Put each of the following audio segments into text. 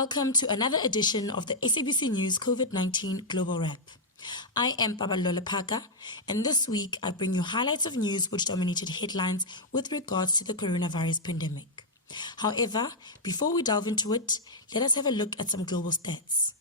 Welcome to another edition of the SABC News COVID-19 Global Wrap. I am Babalola Paka, and this week I bring you highlights of news which dominated headlines with regards to the coronavirus pandemic. However, before we delve into it, let us have a look at some global stats.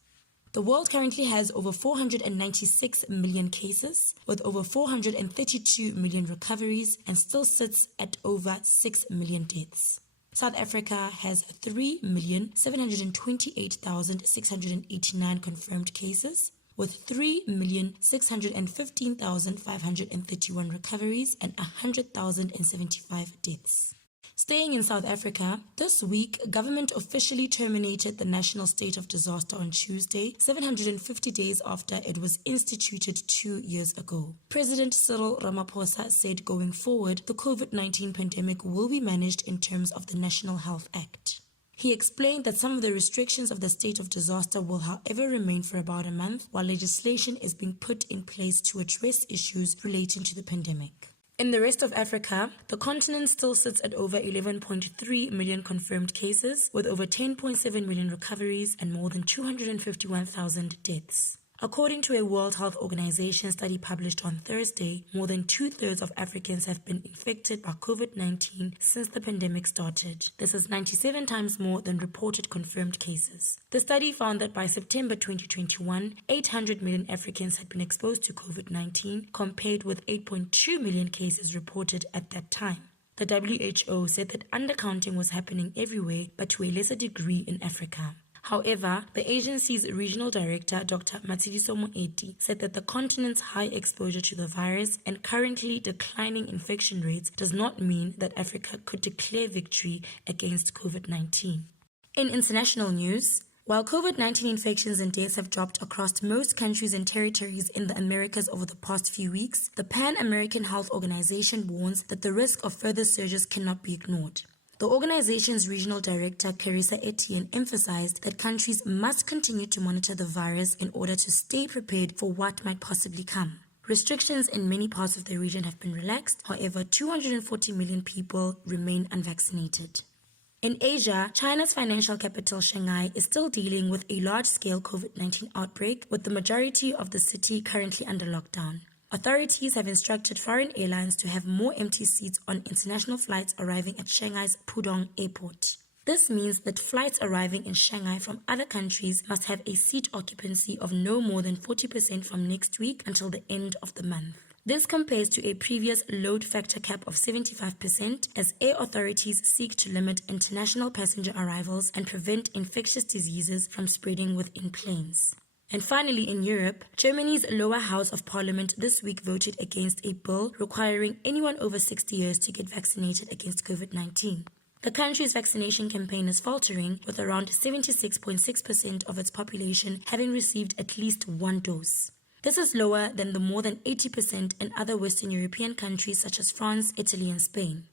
The world currently has over 496 million cases, with over 432 million recoveries, and still sits at over 6 million deaths. South Africa has 3,728,689 confirmed cases, with 3,615,531 recoveries and 100,075 deaths. Staying in South Africa, this week, government officially terminated the national state of disaster on Tuesday, 750 days after it was instituted 2 years ago. President Cyril Ramaphosa said going forward, the COVID-19 pandemic will be managed in terms of the National Health Act. He explained that some of the restrictions of the state of disaster will, however, remain for about a month, while legislation is being put in place to address issues relating to the pandemic. In the rest of Africa, the continent still sits at over 11.3 million confirmed cases, with over 10.7 million recoveries and more than 251,000 deaths. According to a World Health Organization study published on Thursday, more than 2/3 of Africans have been infected by COVID-19 since the pandemic started. This is 97 times more than reported confirmed cases. The study found that by September 2021, 800 million Africans had been exposed to COVID-19, compared with 8.2 million cases reported at that time. The WHO said that undercounting was happening everywhere, but to a lesser degree in Africa. However, the agency's regional director, Dr. Matshidiso Moeti, said that the continent's high exposure to the virus and currently declining infection rates does not mean that Africa could declare victory against COVID-19. In international news, while COVID-19 infections and deaths have dropped across most countries and territories in the Americas over the past few weeks, the Pan-American Health Organization warns that the risk of further surges cannot be ignored. The organization's regional director, Carissa Etienne, emphasized that countries must continue to monitor the virus in order to stay prepared for what might possibly come. Restrictions in many parts of the region have been relaxed, however, 240 million people remain unvaccinated. In Asia, China's financial capital Shanghai is still dealing with a large-scale COVID-19 outbreak, with the majority of the city currently under lockdown. Authorities have instructed foreign airlines to have more empty seats on international flights arriving at Shanghai's Pudong Airport. This means that flights arriving in Shanghai from other countries must have a seat occupancy of no more than 40% from next week until the end of the month. This compares to a previous load factor cap of 75%, as air authorities seek to limit international passenger arrivals and prevent infectious diseases from spreading within planes. And finally, in Europe, Germany's lower house of parliament this week voted against a bill requiring anyone over 60 years to get vaccinated against COVID-19. The country's vaccination campaign is faltering, with around 76.6% of its population having received at least one dose. This is lower than the more than 80% in other Western European countries such as France, Italy, and Spain.